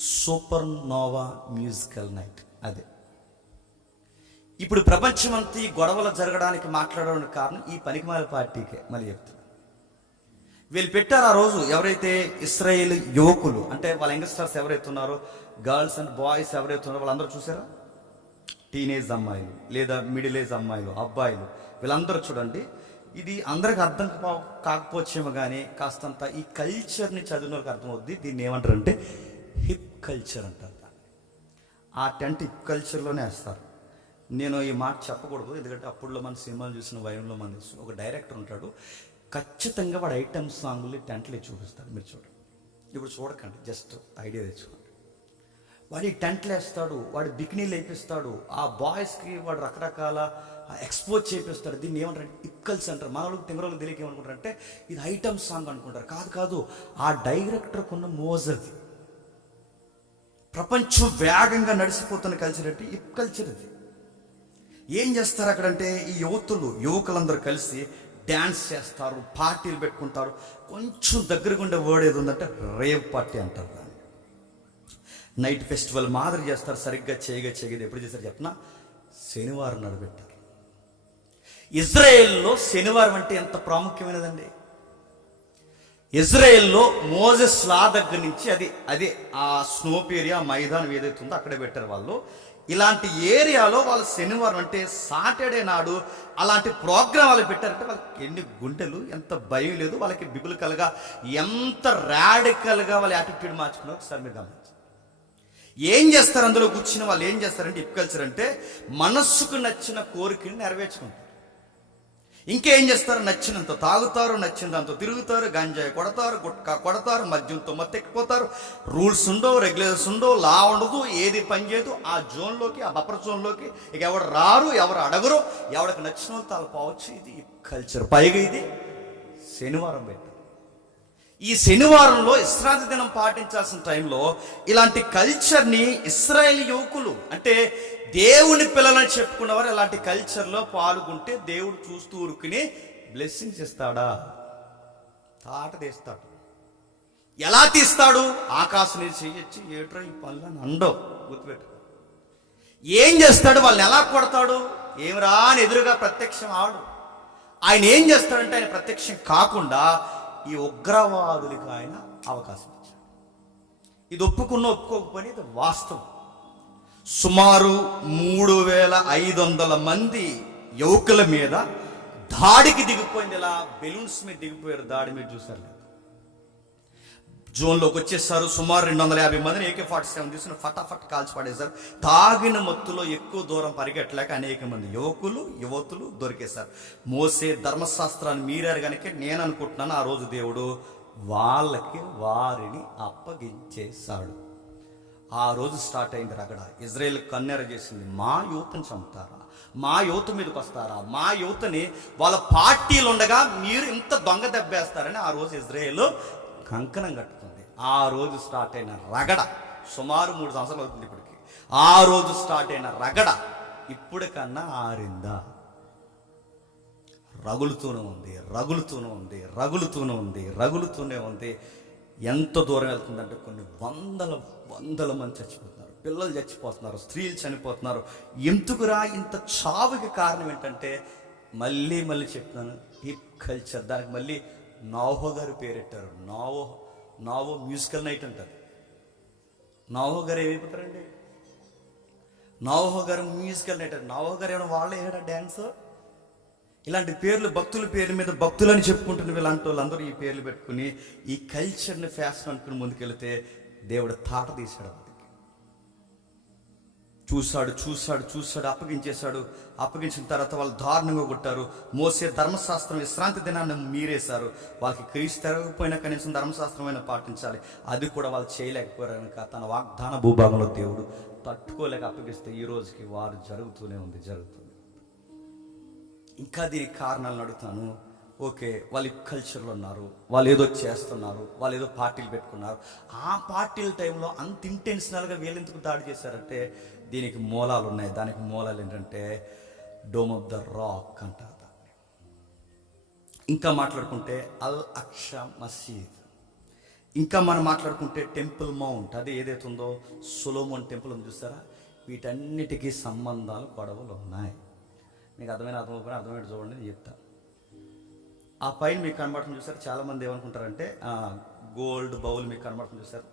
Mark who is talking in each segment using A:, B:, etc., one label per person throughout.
A: Super Noah musical night. అదే. ఇప్పుడు ప్రపంచమంతా ఈ గొడవలు జరగడానికి మాట్లాడడానికి కారణం ఈ పనికిమాల పార్టీకే. మళ్ళీ చెప్తున్నా. వీళ్ళు పెట్టారు ఆ రోజు ఎవరైతే ఇస్రాయేల్ యువకులు అంటే వాళ్ళ యంగ్స్టర్స్ ఎవరైతే ఉన్నారో గర్ల్స్ అండ్ బాయ్స్ ఎవరైతే ఉన్నారో వాళ్ళందరూ చూసారా? టీనేజ్ అమ్మాయిలు లేదా మిడిల్ ఏజ్ అమ్మాయిలు అబ్బాయిలు వీళ్ళందరూ చూడండి. ఇది అందరికి అర్థం కా- కాకపోవచ్చేమో కానీ కాస్తంత ఈ కల్చర్ని చదివిన వాళ్ళకి అర్థమవుద్ది. దీన్ని ఏమంటారు అంటే హిప్ కల్చర్ అంటారు దాన్ని. ఆ టెంట్ హిప్ కల్చర్లోనే వేస్తారు. నేను ఈ మాట చెప్పకూడదు ఎందుకంటే అప్పుడులో మన సినిమాలు చూసిన వయంలో మన తెలుసు. ఒక డైరెక్టర్ ఉంటాడు. ఖచ్చితంగా వాడు ఐటమ్ సాంగ్లు టెంట్లు చూపిస్తాడు. మీరు చూడండి. ఇప్పుడు చూడకండి జస్ట్ ఐడియా తెచ్చుకోండి. వాడి టెంట్లు వేస్తాడు వాడు బిక్నీలు వేపిస్తాడు ఆ బాయ్స్కి వాడు రకరకాల ఎక్స్పోజ్ చేపిస్తాడు. దీన్ని ఏమంటారు? ఇక్కల్స్ అంటారు. మన వాళ్ళకి తింగరోళ్ళకి తెలియక ఏమనుకుంటారు అంటే ఇది ఐటమ్ సాంగ్ అనుకుంటారు. కాదు కాదు ఆ డైరెక్టర్కున్న మోజది ప్రపంచం వేగంగా నడిచిపోతున్న కల్చర్ అంటే ఇప్ కల్చర్ ఇది. ఏం చేస్తారు అక్కడంటే ఈ యువతులు యువకులందరూ కలిసి డ్యాన్స్ చేస్తారు పార్టీలు పెట్టుకుంటారు. కొంచెం దగ్గరగా ఉండే వర్డ్ ఏది ఉందంటే రేవ్ పార్టీ అంటారు దాన్ని. నైట్ ఫెస్టివల్ మాదిరి చేస్తారు సరిగ్గా చేయగా చేయగా ఎప్పుడు చేస్తారు చెప్పనా శనివారం నడిపెట్టారు ఇజ్రాయెల్లో శనివారం అంటే ఎంత ప్రాముఖ్యమైనదండి? ఇజ్రాయెల్లో మోజెస్ లా దగ్గర నుంచి అది అదే ఆ స్నోప్ ఏరియా మైదానం ఏదైతే ఉందో అక్కడే పెట్టారు వాళ్ళు. ఇలాంటి ఏరియాలో వాళ్ళు శనివారం అంటే సాటర్డే నాడు అలాంటి ప్రోగ్రామ్ వాళ్ళు పెట్టారంటే వాళ్ళకి ఎన్ని గుండెలు ఎంత భయం లేదు. వాళ్ళకి బిబులికల్గా ఎంత రాడికల్గా వాళ్ళ యాటిట్యూడ్ మార్చుకున్నారు ఒకసారి మీరు గమనించండి. ఏం చేస్తారు అందులో కూర్చుని వాళ్ళు ఏం చేస్తారంటే ఇప్ కల్చర్ అంటే మనస్సుకు నచ్చిన కోరికని నెరవేర్చుకుంటారు. ఇంకేం చేస్తారు? నచ్చినంత తాగుతారు నచ్చినంత తిరుగుతారు గంజాయి కొడతారు గుట్కా కొడతారు మద్యంతో మత్తెక్కిపోతారు. రూల్స్ ఉండవు రెగ్యులేషన్స్ ఉండవు లా ఉండదు ఏది పని చేయదు. ఆ జోన్లోకి ఆ బఫర్ జోన్లోకి ఇక ఎవరు రారు ఎవరు అడగరు. ఎవరికి నచ్చిన వాళ్ళు తాను పోవచ్చు ఇది కల్చర్. పైగా ఇది శనివారం పెట్టారు ఈ శనివారంలో ఇస్రాది దినం పాటించాల్సిన టైంలో ఇలాంటి కల్చర్ని ఇస్రాయేల్ యువకులు అంటే దేవుని పిల్లలని చెప్పుకున్నవారు ఇలాంటి కల్చర్లో పాల్గొంటే దేవుడు చూస్తూ ఊరుకుని బ్లెస్సింగ్స్ ఇస్తాడా? తాట తీస్తాడు. ఎలా తీస్తాడు? ఆకాశం నుంచి చెయ్యొచ్చు ఏట్రా ఈ పనులు అని గుర్తుపెట్టు. ఏం చేస్తాడు? వాళ్ళని ఎలా కొడతాడు? ఏమిరా అని ఎదురుగా ప్రత్యక్షం ఆడు. ఆయన ఏం చేస్తాడంటే ఆయన ప్రత్యక్షం కాకుండా ఈ ఉగ్రవాదులకు ఆయన అవకాశం ఇచ్చాడు. ఇది ఒప్పుకున్న ఒప్పుకోకపోయినా ఇది వాస్తవం. సుమారు మూడు వేల ఐదు వందల మంది యువకుల మీద దాడికి దిగిపోయింది ఇలా బెలూన్స్ మీద దిగిపోయారు దాడి మీద చూసారు జోన్లోకి వచ్చేసారు. సుమారు రెండు వందల యాభై మందిని ఏకే ఫార్టీ సెవెన్ తీసుకుని ఫటాఫట్ కాల్చి పడేశారు తాగిన మత్తులో ఎక్కువ దూరం పరిగెట్టలేక అనేక మంది యువకులు యువతులు దొరికేశారు. మోసే ధర్మశాస్త్రాన్ని మీరారు కనుక నేను అనుకుంటున్నాను ఆ రోజు దేవుడు వాళ్ళకి వారిని అప్పగించేశాడు. ఆ రోజు స్టార్ట్ అయింది రగడ. ఇజ్రాయెల్ కన్నెర చేసింది మా యువతని చంపుతారా? మా యువత మీదకి వస్తారా? మా యువతని వాళ్ళ పార్టీలు ఉండగా మీరు ఇంత దొంగ దెబ్బేస్తారని ఆ రోజు ఇజ్రాయెల్ కంకణం కట్టుకుంది. ఆ రోజు స్టార్ట్ అయిన రగడ. సుమారు మూడు సంవత్సరాలు అవుతుంది ఇప్పటికి. ఆ రోజు స్టార్ట్ అయిన రగడ ఇప్పటికన్నా ఆరిందా. రగులుతూనే ఉంది రగులుతూనే ఉంది రగులుతూనే ఉంది రగులుతూనే ఉంది. ఎంత దూరం వెళ్తుందంటే కొన్ని వందల వందల మంది చచ్చిపోతున్నారు. పిల్లలు చచ్చిపోతున్నారు స్త్రీలు చనిపోతున్నారు. ఎందుకురా ఇంత చావుకి కారణం ఏంటంటే మళ్ళీ మళ్ళీ చెప్తున్నాను హిప్ కల్చర్ దానికి మళ్ళీ నావో గారు పేరెట్టారు నావో నావో మ్యూజికల్ నైట్ అంటారు. నావో గారు ఏమైపోతారండి? నావో గారు మ్యూజికల్ నైట్ నావో గారు ఏమైనా వాళ్ళే ఏడా డ్యాన్స్ ఇలాంటి పేర్లు భక్తుల పేర్ల మీద భక్తులని చెప్పుకుంటున్న వీళ్ళంటి వాళ్ళందరూ ఈ పేర్లు పెట్టుకుని ఈ కల్చర్ని ఫ్యాషన్ అనుకుని ముందుకెళ్తే దేవుడు తాట తీశాడు చూశాడు చూశాడు చూశాడు అప్పగించేశాడు. అప్పగించిన తర్వాత వాళ్ళు దారుణంగా కొట్టారు. మోసే ధర్మశాస్త్రం విశ్రాంతి దినాన్ని మీరేశారు. వాళ్ళకి క్రీస్తు తెరగకపోయినా కనీసం ధర్మశాస్త్రమైన పాటించాలి. అది కూడా వాళ్ళు చేయలేకపోయారు కనుక తన వాగ్దాన భూభాగంలో దేవుడు తట్టుకోలేక అప్పగిస్తే ఈ రోజుకి వారు జరుగుతూనే ఉంది జరుగుతుంది ఇంకా దీనికి కారణాలను అడుగుతాను. ఓకే వాళ్ళు కల్చర్లో ఉన్నారు. వాళ్ళు ఏదో చేస్తున్నారు. వాళ్ళు ఏదో పార్టీలు పెట్టుకున్నారు. ఆ పార్టీల టైంలో అంత ఇంటెన్షనల్గా వీళ్ళెందుకు దాడి చేశారంటే దీనికి మూలాలు ఉన్నాయి దానికి మూలాలు ఏంటంటే డోమ్ ఆఫ్ ద రాక్ అంటారు దాన్ని. ఇంకా మాట్లాడుకుంటే అల్ అక్ష మసీద్. ఇంకా మనం మాట్లాడుకుంటే టెంపుల్ మౌంట్. అది ఏదైతే ఉందో సులోమోన్ టెంపుల్ ఉంది చూస్తారా? వీటన్నిటికీ సంబంధాలు గొడవలు ఉన్నాయి మీకు అర్థమైన అర్థమైపోయిన అర్థమైన చూడండి నేను చెప్తా. ఆ పైన మీకు కనబడుతుంది చూసారు? చాలామంది ఏమనుకుంటారంటే గోల్డ్ బౌల్ మీకు కనబడుతుంది చూసారు?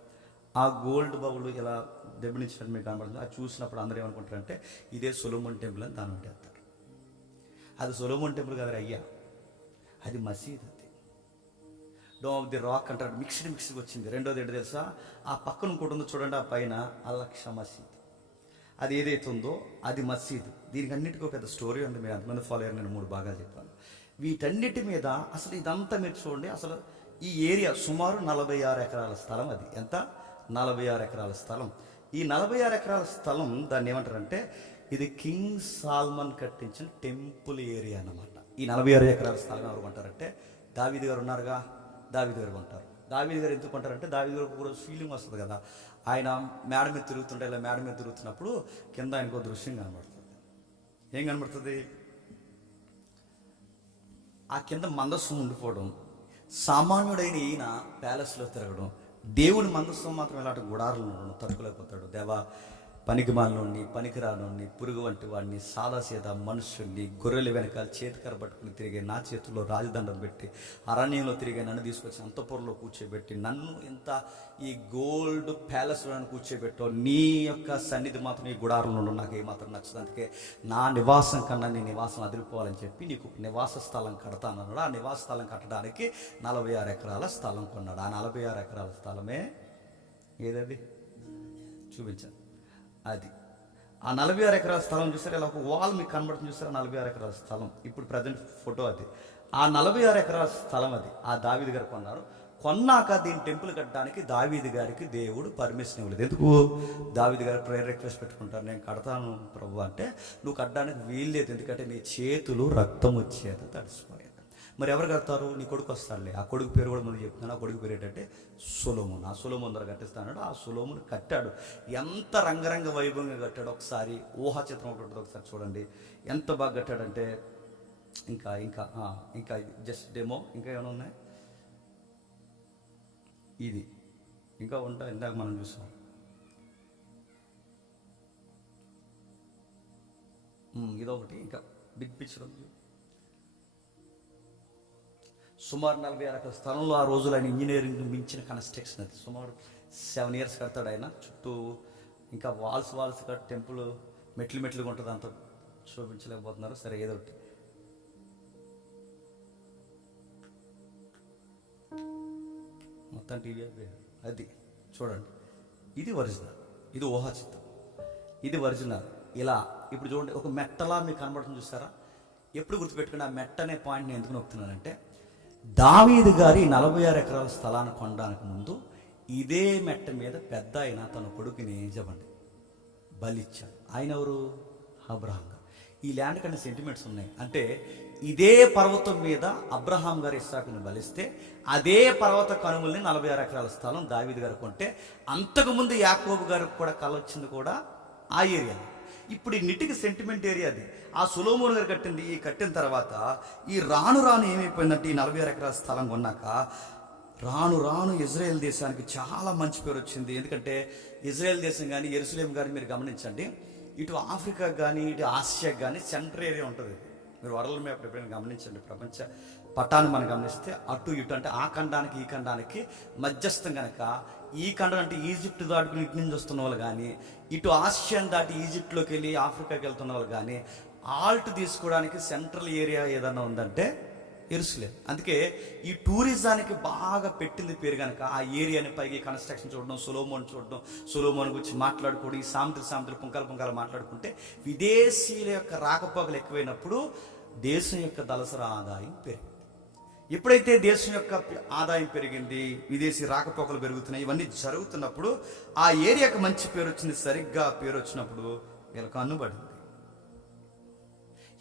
A: ఆ గోల్డ్ బౌల్ ఇలా దెబ్బనిచ్చినట్టు మీకు కనబడుతుంది? అది చూసినప్పుడు అందరూ ఏమనుకుంటారంటే ఇదే సొలోమోన్ టెంపుల్ అని దాని పెట్టేస్తారు అది సొలోమోన్ టెంపుల్ కదా అయ్యా. అది మసీద్ అది. డోమ్ ఆఫ్ ది రాక్ అంటారు. మిక్స్డ్ మిక్స్డ్ వచ్చింది. రెండోది ఏంటో తెలుసా? ఆ పక్కన ఇంకోటి ఉందో చూడండి ఆ పైన అలక్ష మసీద్. అది ఏదైతే ఉందో అది మసీద్. దీనికి అన్నిటికీ ఒక పెద్ద స్టోరీ ఉంది. మీరు అంతమంది ఫాలో అయ్యారు నేను మూడు భాగాలు చెప్పాను. వీటన్నిటి మీద అసలు ఇదంతా మీరు చూడండి అసలు ఈ ఏరియా సుమారు నలభై ఆరు ఎకరాల స్థలం అది. ఎంత? నలభై ఆరు ఎకరాల స్థలం. ఈ నలభై ఆరు ఎకరాల స్థలం దాన్ని ఏమంటారంటే ఇది కింగ్ సాల్మన్ కట్టించిన టెంపుల్ ఏరియా అన్నమాట. ఈ నలభై ఆరు ఎకరాల స్థలం ఎవరు కొంటారంటే దావీది గారు ఉన్నారుగా? దావీది గారు కొంటారు. దావీది గారు ఎందుకు కొంటారంటే దావీది గారు కూడా ఫీలింగ్ వస్తుంది కదా. ఆయన మేడ మీద తిరుగుతుంటే ఇలా మేడ మీద తిరుగుతున్నప్పుడు కింద ఆయనకు దృశ్యం కనబడుతుంది. ఏం కనబడుతుంది? ఆ కింద మందస్సు ఉండిపోవడం సామాన్యుడైన ఈయన ప్యాలెస్లో తిరగడం దేవుని మందస్సు మాత్రం ఇలాంటి గుడారులను తట్టుకోలేకపోతాడు. దేవా పనికి మాలినోడిని పురుగు వంటి వాడిని సాదాసీదా మనుషుల్ని గొర్రెల వెనకాల చేతికర పట్టుకుని తిరిగే నా చేతుల్లో రాజదండం పెట్టి అరణ్యంలో తిరిగే నన్ను తీసుకొచ్చి అంతపురంలో కూర్చోబెట్టి నన్ను ఇంత ఈ గోల్డ్ ప్యాలెస్లో కూర్చోబెట్టో నీ యొక్క సన్నిధి మాత్రం ఈ గుడారంలో నాకు ఏమాత్రం నచ్చదు. అందుకే నా నివాసం కన్నా నీ నివాసం అదిరిపోవాలని చెప్పి నీకు నివాస స్థలం కడతానన్నాడు ఆ నివాస స్థలం కట్టడానికి నలభై ఆరు ఎకరాల స్థలం కొన్నాడు. ఆ నలభై ఆరు ఎకరాల స్థలమే ఏదది? చూపించాను అది. ఆ నలభై ఆరు ఎకరాల స్థలం చూసారు ఇలా ఒక వాల్ మీకు కనబడుతుంది చూసారు నలభై ఆరు ఎకరాల స్థలం. ఇప్పుడు ప్రజెంట్ ఫోటో అది. ఆ నలభై ఆరు ఎకరాల స్థలం అది. ఆ దావీది గారు కొన్నారు. కొన్నాక దీని టెంపుల్ కట్టడానికి దావీది గారికి దేవుడు పర్మిషన్ ఇవ్వలేదు. ఎందుకు? దావీది గారు ప్రేయర్ రిక్వెస్ట్ పెట్టుకుంటారు. నేను కడతాను ప్రభు అంటే నువ్వు కట్టడానికి వీల్లేదు ఎందుకంటే నీ చేతులు రక్తం వచ్చేది తడిసిపోయాయి. మరి ఎవరు కడతారు? నీ కొడుకు వస్తాడులే. ఆ కొడుకు పేరు కూడా ముందు చెప్తున్నాను ఆ కొడుకు పేరు ఏంటంటే సులోమున్. ఆ సులోమున్ ద్వారా కట్టిస్తాడు. ఆ సులోమును కట్టాడు. ఎంత రంగరంగ వైభవంగా కట్టాడు? ఒకసారి ఊహా చిత్రం ఒకటి ఉంటుంది. ఒకసారి చూడండి. ఎంత బాగా కట్టాడంటే ఇంకా ఇంకా ఇంకా జస్ట్ డెమో ఇంకా ఏమైనా ఉన్నాయి? ఇది. ఇంకా ఉంటా? ఇందాక మనం చూసాం. ఇదొకటి. ఇంకా బిగ్ పిక్చర్ ఉంది. సుమారు నలభై ఆరు ఎకరాల స్థలంలో ఆ రోజులు ఆయన ఇంజనీరింగ్ మించిన కన్స్ట్రక్షన్ అది. సుమారు సెవెన్ ఇయర్స్ కడతాడు ఆయన. చుట్టూ ఇంకా వాల్స్ వాల్స్ టెంపుల్ మెట్లు మెట్లుగా ఉంటుంది. అంత చూపించలేకపోతున్నారు. సరే ఏదో ఒకటి. మొత్తం టీవీ అది. చూడండి. ఇది ఒరిజినల్. ఇది ఊహాచిత్రం ఇది ఒరిజినల్. ఇలా ఇప్పుడు చూడండి ఒక మెట్టలా మీకు కనబడుతుంది చూస్తారా? ఎప్పుడు గుర్తుపెట్టుకుని ఆ మెట్ట అనే పాయింట్ నేను ఎందుకు నొక్కుతున్నానంటే దావీదు గారి నలభై ఆరు ఎకరాల స్థలాన్ని కొనడానికి ముందు ఇదే మెట్ట మీద పెద్ద ఆయన తన కొడుకుని చెప్పండి? బలిచ్చాడు. ఆయన ఎవరు? అబ్రహాం గారు. ఈ ల్యాండ్ కన్నా సెంటిమెంట్స్ ఉన్నాయి. అంటే ఇదే పర్వతం మీద అబ్రహాం గారు ఇస్సాకుని బలిస్తే అదే పర్వత కనుమల్ని నలభై ఆరు ఎకరాల స్థలం దావీదు గారు కొంటే అంతకుముందు యాకోబు గారికి కూడా కలొచ్చింది కూడా ఆ ఏరియా ఇప్పుడు ఈ నిటికి సెంటిమెంట్ ఏరియా అది. ఆ సులోమోన్ గారు కట్టింది ఈ కట్టిన తర్వాత ఈ రాను రాను ఏమైపోయిందంటే ఈ నలభై ఆరు ఎకరాల స్థలం కొన్నాక రాను రాను ఇజ్రాయెల్ దేశానికి చాలా మంచి పేరు వచ్చింది. ఎందుకంటే ఇజ్రాయెల్ దేశం కానీ ఎరుసలేం కానీ మీరు గమనించండి ఇటు ఆఫ్రికా కానీ ఇటు ఆసియాకి కానీ సెంటర్ ఏరియా ఉంటుంది. మీరు వరల్డ్ మ్యాప్ ఎప్పుడైనా గమనించండి ప్రపంచ పటాన్ని మనం గమనిస్తే అటు ఇటు అంటే ఆ ఖండానికి ఈ ఖండానికి మధ్యస్థం కనుక ఈ ఖండం అంటే ఈజిప్ట్ దాటుకుని ఇటు నుంచి వస్తున్న వాళ్ళు కానీ ఇటు ఆసియాని దాటి ఈజిప్ట్లోకి వెళ్ళి ఆఫ్రికాకి వెళ్తున్న వాళ్ళు కానీ ఆల్ట్ తీసుకోవడానికి సెంట్రల్ ఏరియా ఏదన్నా ఉందంటే ఎరుసలే. అందుకే ఈ టూరిజానికి బాగా పెట్టింది పేరు కనుక ఆ ఏరియాని పైకి కన్స్ట్రక్షన్ చూడడం సులోమోన్ చూడడం సులోమోన్ గురించి మాట్లాడుకోవడం ఈ సామెతలు సామెతలు పుంకాల పుంకాలు మాట్లాడుకుంటే విదేశీయుల యొక్క రాకపోకలు ఎక్కువైనప్పుడు దేశం యొక్క దళసర ఆదాయం పెరిగింది. ఎప్పుడైతే దేశం యొక్క ఆదాయం పెరిగింది విదేశీ రాకపోకలు పెరుగుతున్నాయి ఇవన్నీ జరుగుతున్నప్పుడు ఆ ఏరియాకి మంచి పేరు వచ్చింది సరిగ్గా పేరు వచ్చినప్పుడు వీళ్ళకి కన్నుబడింది.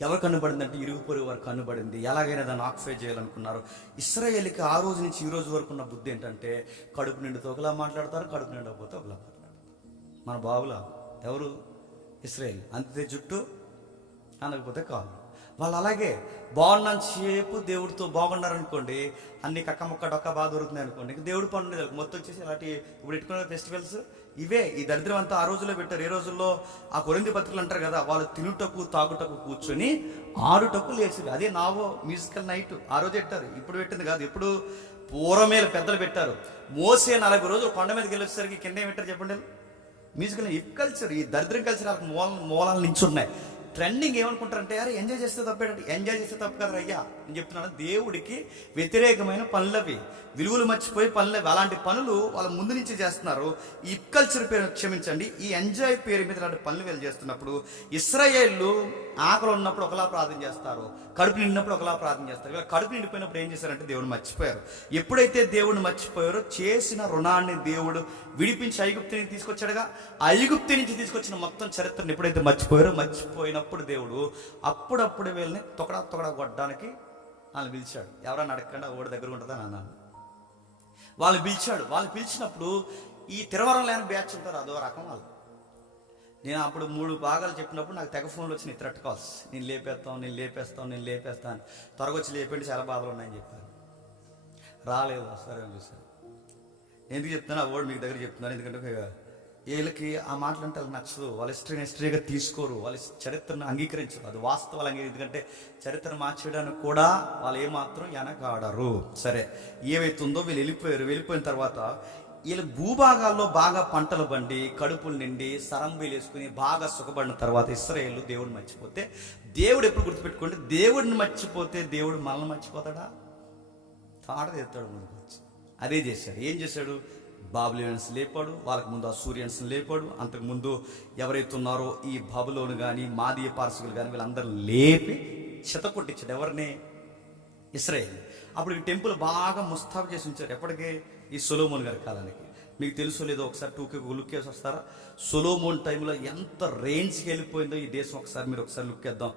A: ఎవరు కన్నుబడిందంటే ఇరుగు పొరుగు వారు కన్నుబడింది. ఎలాగైనా దాన్ని ఆక్యుపై చేయాలనుకున్నారు. ఇస్రాయేల్కి ఆ రోజు నుంచి ఈ రోజు వరకు ఉన్న బుద్ధి ఏంటంటే కడుపు నిండితో ఒకలా మాట్లాడతారు కడుపు నిండకపోతే ఒకలా మాట్లాడతారు. మన బావుల ఎవరు? ఇస్రాయేల్. అంతే జుట్టు అందకపోతే కాదు వాళ్ళు అలాగే బాగున్నంతసేపు దేవుడితో బాగున్నారనుకోండి అన్ని కక్క ముక్క డొక్క బాగా దొరుకుతుంది అనుకోండి ఇంకా దేవుడు పనులు లేదు. మొత్తం వచ్చేసి ఇలాంటి ఇప్పుడు పెట్టుకునే ఫెస్టివల్స్ ఇవే. ఈ దరిద్రం అంతా ఆ రోజుల్లో పెట్టారు. ఏ రోజుల్లో ఆ కొరింది పత్రికలు అంటారు కదా వాళ్ళు తినుటకు తాగుటకు కూర్చొని ఆడుటకు లేచింది అదే నావో మ్యూజికల్ నైట్ ఆ రోజు పెట్టారు. ఇప్పుడు పెట్టింది కాదు ఇప్పుడు పూర్వమే పెద్దలు పెట్టారు. మోసే నలభై రోజులు కొండ మీదకి వెళ్ళేసరికి కింద ఏం పెట్టారు చెప్పండి? మ్యూజికల్ ఈ కల్చర్ ఈ దరిద్రం కల్చర్ వాళ్ళకి మూల మూలాల నుంచి ఉన్నాయి ట్రెండింగ్ ఏమనుకుంటారంటే అరే ఎంజాయ్ చేస్తే తప్పేటట్టు ఎంజాయ్ చేస్తే తప్పు కదా అయ్యా అని చెప్తున్నాను దేవుడికి వ్యతిరేకమైన పనులవి విలువలు మర్చిపోయి పనులవి అలాంటి పనులు వాళ్ళ ముందు నుంచి చేస్తున్నారు. ఈ కల్చర్ పేరు క్షమించండి. ఈ ఎంజాయ్ పేరు మీద ఇలాంటి పనులు వీళ్ళు చేస్తున్నప్పుడు ఇస్రాయేళ్ళు ఆకలి ఉన్నప్పుడు ఒకలా ప్రార్థన చేస్తారు కడుపు నిండినప్పుడు ఒకలా ప్రార్థన చేస్తారు. ఇలా కడుపు నిండిపోయినప్పుడు ఏం చేశారంటే దేవుడు మర్చిపోయారు. ఎప్పుడైతే దేవుడిని మర్చిపోయారో చేసిన రుణాన్ని దేవుడు విడిపించి ఐగుప్తిని తీసుకొచ్చాడుగా. ఐగుప్తి నుంచి తీసుకొచ్చిన మొత్తం చరిత్రను ఎప్పుడైతే మర్చిపోయారో మర్చిపోయినప్పుడు దేవుడు అప్పుడప్పుడు వీళ్ళని తొకడా తొకడా కొట్టడానికి వాళ్ళని పిలిచాడు. ఎవరన్నా అడగకుండా ఓడి దగ్గర ఉంటుందని అన్నాను వాళ్ళు పిలిచాడు. వాళ్ళు పిలిచినప్పుడు ఈ తిరవరం లేని బ్యాచ్ ఉంటారు అదో రకం వాళ్ళు. నేను అప్పుడు మూడు భాగాలు చెప్పినప్పుడు నాకు తెగ ఫోన్లు వచ్చిన థ్రెట్ కాల్స్. నేను లేపేస్తాను నేను లేపేస్తాను నేను లేపేస్తాను త్వరగా వచ్చి లేపండి చాలా బాధలు ఉన్నాయని చెప్పారు. రాలేదు సరే అని ఎందుకు చెప్తున్నాను ఆ వర్డ్ మీకు దగ్గర చెప్తున్నాను ఎందుకంటే వీళ్ళకి ఆ మాటలు అంటే వాళ్ళకి నచ్చదు. వాళ్ళ హిస్టరీని హిస్టరీగా తీసుకోరు. వాళ్ళ చరిత్రను అంగీకరించరు. అది వాస్తవాలు అంగీ ఎందుకంటే చరిత్రను మార్చేయడానికి కూడా వాళ్ళు ఏమాత్రం వెనకాడరు సరే ఏవైతుందో వీళ్ళు వెళ్ళిపోయారు. వెళ్ళిపోయిన తర్వాత వీళ్ళ భూభాగాల్లో బాగా పంటలు బండి కడుపులు నిండి సరంబీలు వేసుకుని బాగా సుఖపడిన తర్వాత ఇస్రాయేళ్ళు దేవుడిని మర్చిపోతే దేవుడు ఎప్పుడు గుర్తుపెట్టుకుంటే దేవుడిని మర్చిపోతే దేవుడు మనల్ని మర్చిపోతాడా? తాడ ముందుకు వచ్చి. అదే చేశాడు. ఏం చేశాడు? బాబులియన్స్ లేపాడు వాళ్ళకి ముందు ఆ సూర్యన్స్ లేపాడు. అంతకు ముందు ఎవరైతే ఉన్నారో ఈ బాబులోను కానీ మాదీయ పార్శికులు కానీ వీళ్ళందరూ లేపి చిత కొట్టించాడు ఎవరిని? ఇస్రాయేల్. అప్పుడు ఈ టెంపుల్ బాగా ముస్తాబు చేసి ఉంచారు. ఎప్పటికీ ఈ సొలోమోన్ గారి కాలానికి. మీకు తెలుసు లేదో ఒకసారి టూకి లుక్ వేసి వస్తారా? సొలోమోన్ టైంలో ఎంత రేంజ్కి వెళ్ళిపోయిందో ఈ దేశం ఒకసారి మీరు ఒకసారి లుక్ వేద్దాం